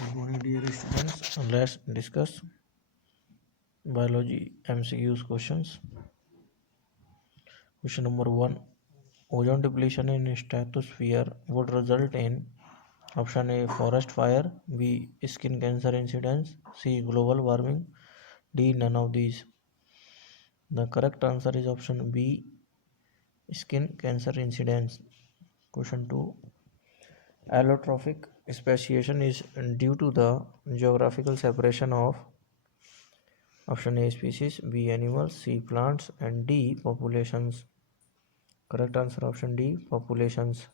Good morning, dear students. Let's discuss biology MCQs questions. Question number 1. Ozone depletion in stratosphere would result in option A forest fire, B skin cancer incidence, C global warming, D none of these. The correct answer is option B skin cancer incidence. Question 2. Allotrophic speciation is due to the geographical separation of option A species, B animals, C plants, and D populations. Correct answer option D populations.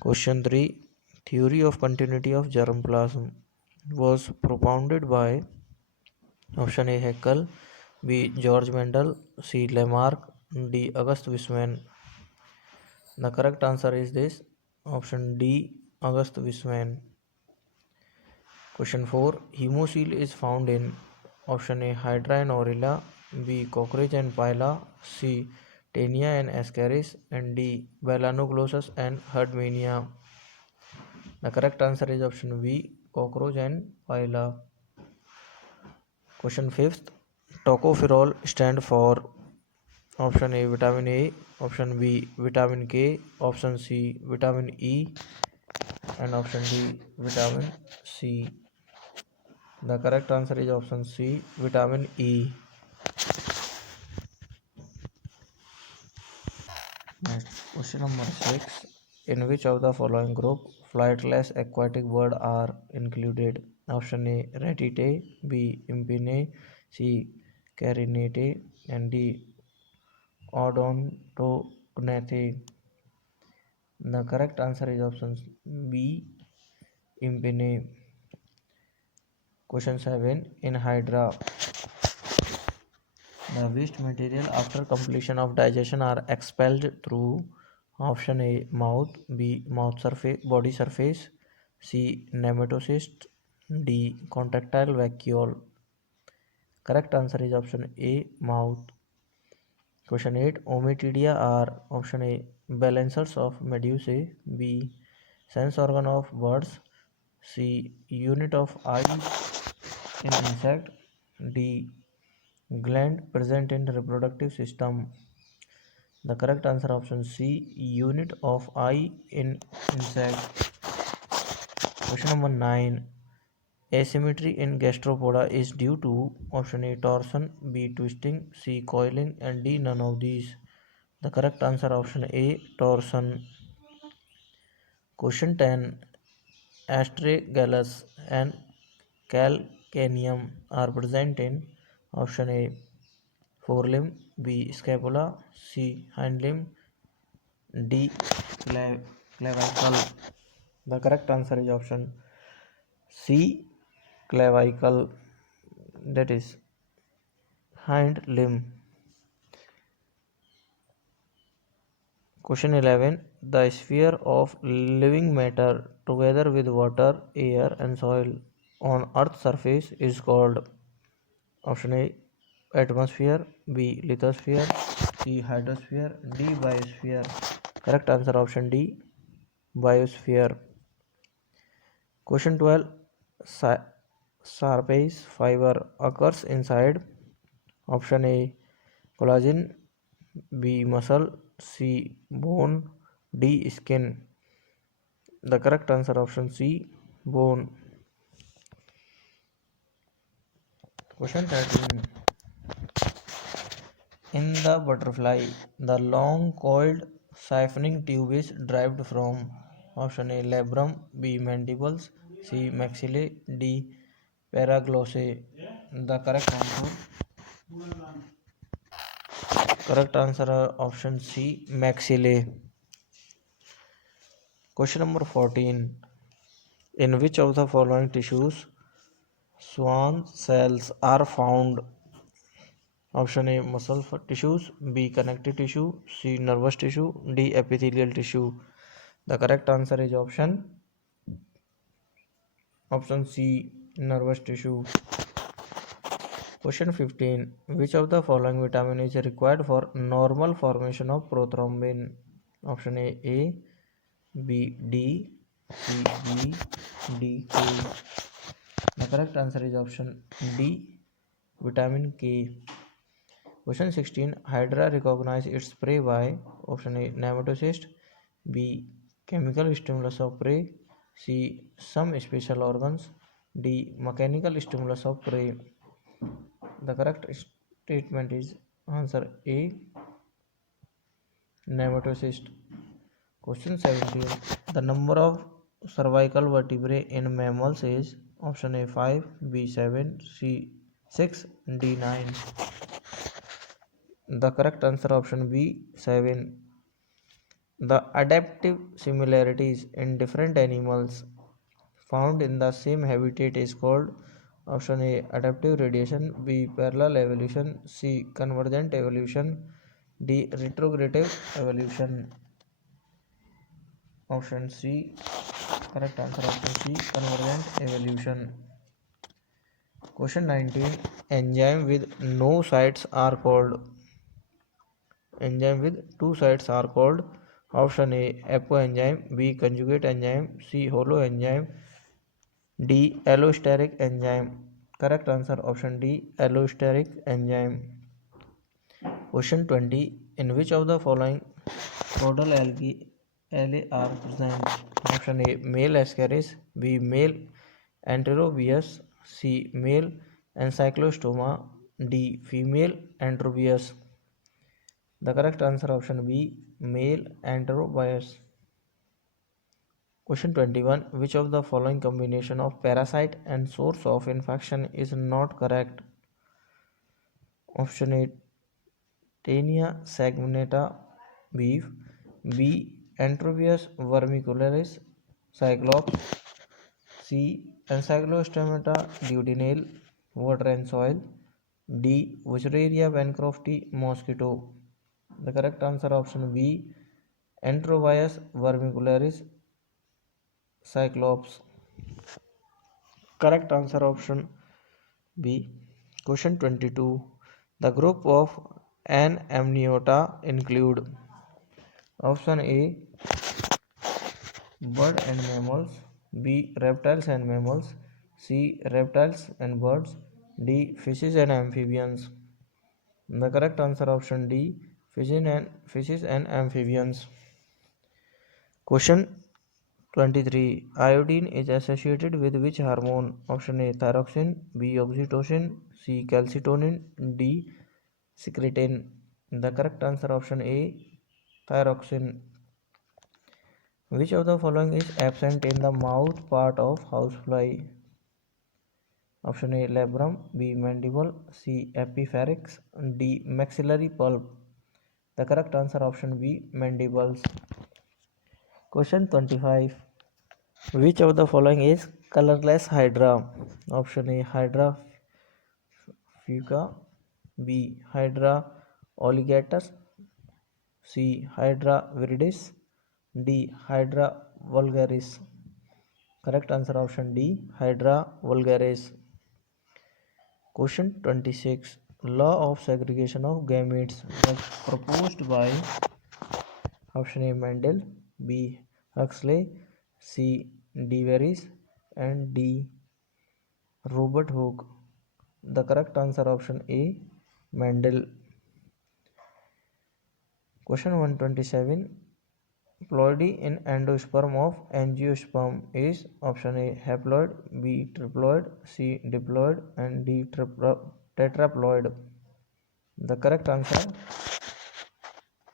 Question 3. Theory of continuity of germplasm was propounded by option A Haeckel, B George Mendel, C Lamarck, D August Weismann. The correct answer is this option D August Weismann. Question 4. Hemocoel is found in option A Hydra and Orilla, B cockroach and Pila, C Taenia and Ascaris, and D Melanoglossus and Herdmania. The correct answer is option B cockroach and Pila. Question 5th. Tocopherol stand for option A vitamin A, option B vitamin K, option C vitamin E, and option D vitamin C. The correct answer is option C vitamin E. Next, question number 6. In which of the following group flightless aquatic bird are included? Option A Ratite, B Impine, C Carinate, and D Odontognathae. The correct answer is option B Impine. Question 7. In Hydra, the waste material after completion of digestion are expelled through option A mouth, B mouth surface body surface, C nematocyst, D contractile vacuole. Correct answer is option A mouth. Question 8. Ommatidia are option A balancers of medusae, B sense organ of birds, C unit of eye in insect, D gland present in reproductive system. The correct answer option C unit of eye in insect. Question number 9. Asymmetry in gastropoda is due to option A torsion, B twisting, C coiling, and D none of these. The correct answer option A torsion. Question 10. Astragalus and calcaneum are present in option A forelimb, B scapula, C hind limb, D clavicle. The correct answer is option C clavicle, that is hind limb. Question 11. The sphere of living matter together with water, air and soil on Earth's surface is called option A atmosphere, B lithosphere, C hydrosphere, D biosphere. Correct answer option D biosphere. Question 12. Sarpace fiber occurs inside option A collagen, B muscle, C bone, D skin. The correct answer option C bone. Question 13. In the butterfly, the long coiled siphoning tube is derived from option A labrum, B mandibles, C maxillae, D paraglossae. The correct answer option C maxillae. Question number 14. In which of the following tissues Schwann cells are found? Option A muscle tissues, B connective tissue, C nervous tissue, D epithelial tissue. The correct answer is option C nervous tissue. Question 15. Which of the following vitamin is required for normal formation of prothrombin? Option A B, D, C B, D. K. The correct answer is option D. Vitamin K. Question 16. Hydra recognize its prey by option A. Nematocyst, B. Chemical stimulus of prey, C. Some special organs, D. Mechanical stimulus of prey. The correct statement is answer A. Nematocyst. Question 17. The number of cervical vertebrae in mammals is option A 5, B 7, C 6, D 9. The correct answer option B 7. The adaptive similarities in different animals found in the same habitat is called option A adaptive radiation, B parallel evolution, C convergent evolution, D retrogressive evolution. Option C. Correct answer option C. Convergent evolution. Question 19. Enzyme with no sites are called. Enzyme with two sites are called. Option A. Apoenzyme. B. Conjugate enzyme. C. Holoenzyme. D. Allosteric enzyme. Correct answer option D. Allosteric enzyme. Question 20. In which of the following caudal algae are present? Option A. Male Ascaris, B. Male Anterobius, C. Male Encyclostoma, D. Female Anterobius. The correct answer option B. Male Anterobius. Question 21. Which of the following combination of parasite and source of infection is not correct? Option A. Taenia segmenta beef, B. Antrobius vermicularis cyclops, C. Encyclostomata duodenale, water and soil, D. Wuchereria bancrofti mosquito. The correct answer option B. Enterobius vermicularis cyclops. Correct answer option B. Question 22. The group of Anemniota include option A. Bird and mammals, B. Reptiles and mammals, C. Reptiles and birds, D. Fishes and amphibians. The correct answer option D. Fishes and amphibians. Question 23. Iodine is associated with which hormone? Option A. Thyroxine, B. Oxytocin, C. Calcitonin, D. Secretin. The correct answer option A. Thyroxine. Which of the following is absent in the mouth part of housefly? Option A. Labrum, B. Mandible, C. Epipharynx, D. Maxillary pulp. The correct answer option B. Mandibles. Question 25. Which of the following is colorless hydra? Option A. Hydra fuca, B. Hydra alligator, C. Hydra viridis, D. Hydra vulgaris. Correct answer option D. Hydra vulgaris. Question 26. Law of segregation of gametes was proposed by option A. Mendel, B. Huxley, C. De Vries, and D. Robert Hooke. The correct answer option A. Mendel. Question 127. Ploidy in endosperm of angiosperm is option A. Haploid, B. Triploid, C. Diploid, and D. Tetraploid. The correct answer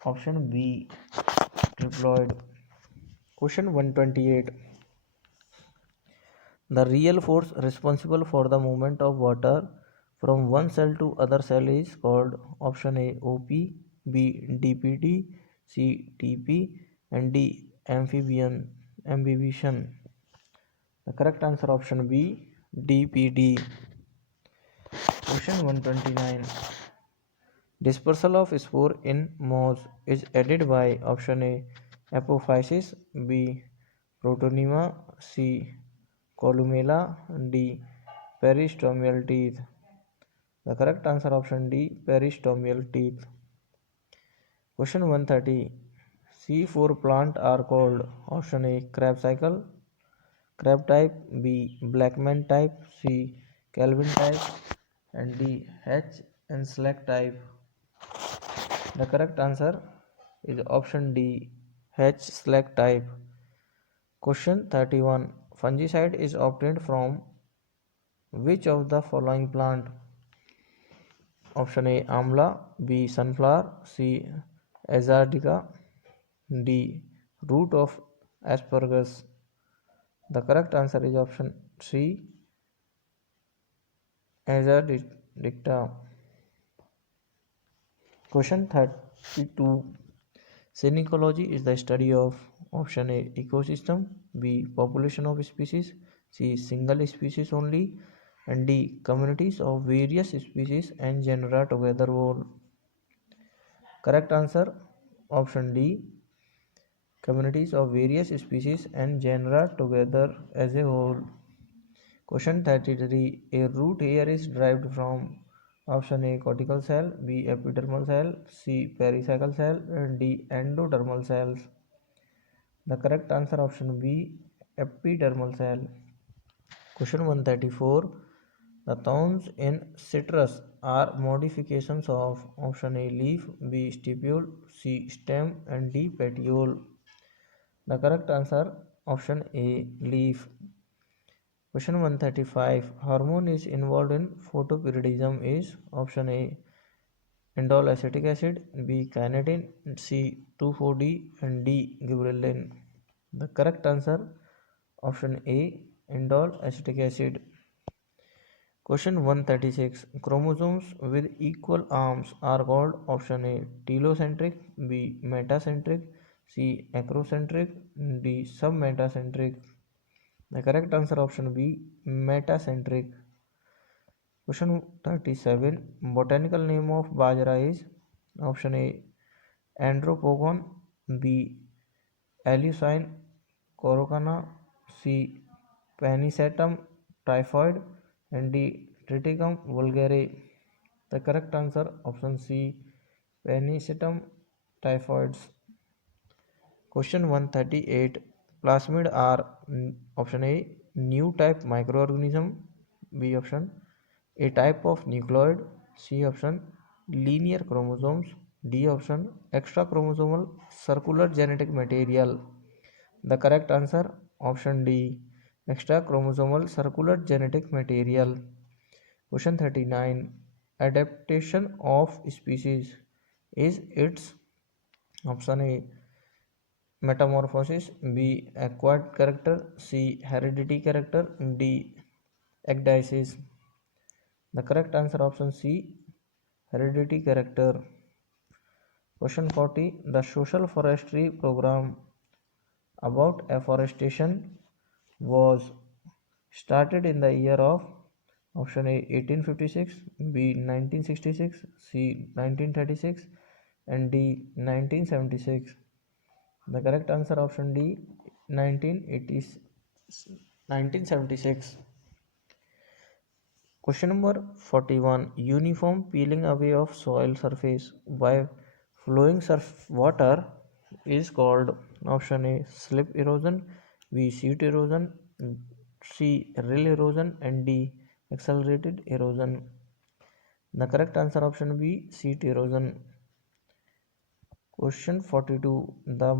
option B. Triploid. Question 128. The real force responsible for the movement of water from one cell to other cell is called option A. OP, B. DPT, C. TP, and D. Amphibian. The correct answer option B. DPD. Question 129. Dispersal of spore in moths is aided by option A. Apophysis, B. Protonema, C. Columella, D. Peristomial teeth. The correct answer option D. Peristomial teeth. Question 130. C4 plant are called option A. Crab cycle, Crab type, B. Blackman type, C. Kelvin type, and D. H. and Slack type. The correct answer is option D. H. Slack type. Question 31. Fungicide is obtained from which of the following plant? Option A. Amla, B. Sunflower, C. Azadica, D. Root of asparagus. The correct answer is option C. Azadicta. Question 32. Synecology is the study of option A. Ecosystem, B. Population of species, C. Single species only, and D. Communities of various species and genera together whole. Correct answer option D. Communities of various species and genera together as a whole. Question 33. A root hair is derived from option A. Cortical cell, B. Epidermal cell, C. Pericycle cell, and D. Endodermal cells. The correct answer option B. Epidermal cell. Question 134. The thorns in citrus are modifications of option A. Leaf, B. Stipule, C. Stem, and D. Petiole. The correct answer option A. Leaf. Question 135. Hormone is involved in photopyridism is option A. Indole acetic acid, B. Kinetin, C. 2,4-D, and D. Gibberellin. The correct answer option A. Indole acetic acid. Question 136. Chromosomes with equal arms are called option A. Telocentric, B. Metacentric, C. Acrocentric, D. Submetacentric. The correct answer option B. Metacentric. Question 37. Botanical name of bajra is option A. Andropogon, B. Eleusine corocana, C. Panicetum typhoid, and D. Triticum vulgare. The correct answer option C. Panicetum typhoids. Question 138. Plasmid are option A. New type microorganism, B option. A type of nucleoid, C option. Linear chromosomes, D option. Extra chromosomal circular genetic material. The correct answer option D. Extra chromosomal circular genetic material. Question 39. Adaptation of species is its option A. Metamorphosis, B. Acquired character, C. Heredity character, D. Ecdysis. The correct answer option C. Heredity character. Question 40. The social forestry program about afforestation was started in the year of option A 1856, B 1966, C 1936, and D 1976. The correct answer option D 1976. Question number 41. Uniform peeling away of soil surface by flowing water is called option A slip erosion, B sheet erosion, C rill erosion, and D accelerated erosion. The correct answer option B sheet erosion. Question 42. The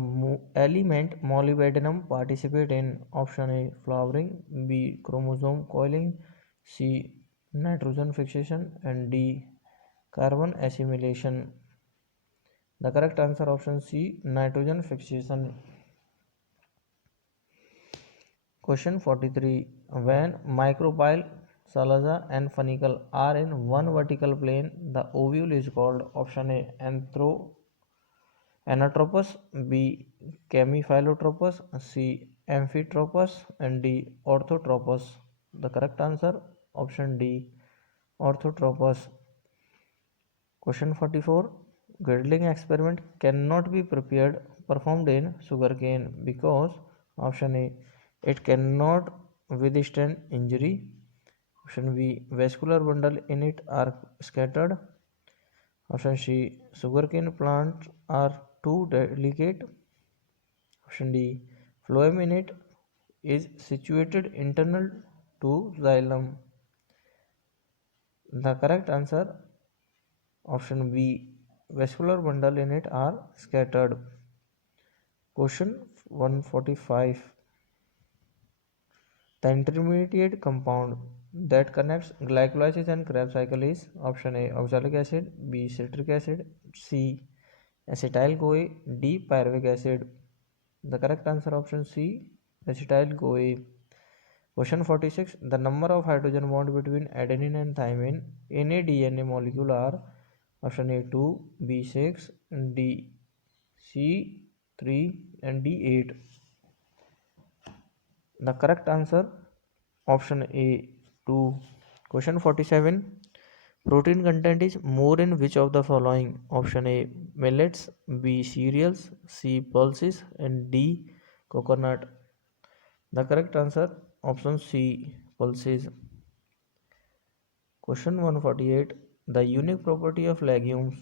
element molybdenum participate in option A flowering, B chromosome coiling, C nitrogen fixation, and D carbon assimilation. The correct answer option C nitrogen fixation. Question 43. When microbial, salazar, and funicle are in one vertical plane, the ovule is called option A Anatropous, B. Chemiphilotrophus, C. Amphitrophus, and D. Orthotrophus. The correct answer option D. Orthotrophus. Question 44. Girdling experiment cannot be performed in sugarcane because option A. It cannot withstand injury. Option B. Vascular bundle in it are scattered. Option C. Sugarcane plants are too delicate. Option D. Phloem in it is situated internal to xylem? The correct answer option B. Vascular bundle in it are scattered. Question 145. The intermediate compound that connects glycolysis and Krebs cycle is option A. Oxalic acid, B. Citric acid, C. Acetyl-CoA, D. Pyruvic acid. The correct answer option C. Acetyl-CoA. Question 46. The number of hydrogen bond between adenine and thymine in a DNA molecule are option A 2, B 6, D C 3 and D 8. The correct answer option A 2. Question 47. Protein content is more in which of the following? Option A millets, B cereals, C pulses and D coconut. The correct answer option C pulses. Question 148. The unique property of legumes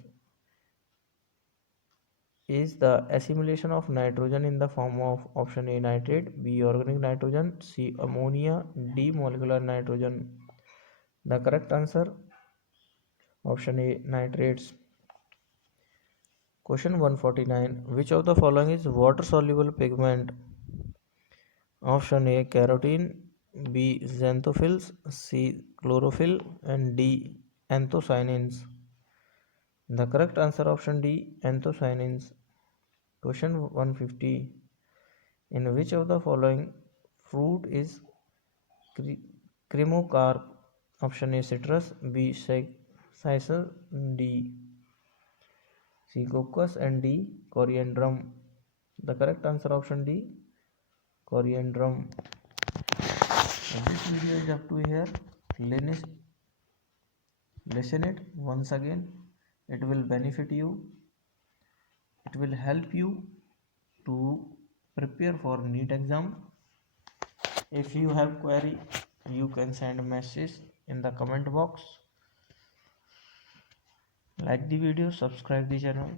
is the assimilation of nitrogen in the form of option A nitrate, B organic nitrogen, C ammonia, D molecular nitrogen. The correct answer option A nitrates. Question 149. Which of the following is water soluble pigment? Option A carotene, B xanthophylls, C chlorophyll and D anthocyanins. The correct answer option D anthocyanins. Question 150. In which of the following fruit is cremocarp? Option A citrus, B sisal, D Coccus and D coriandrum. The correct answer option D coriandrum. And this video is up to here. Listen it once again. It will benefit you. It will help you to prepare for NEET exam. If you have query, you can send a message in the comment box. Like the video, subscribe the channel.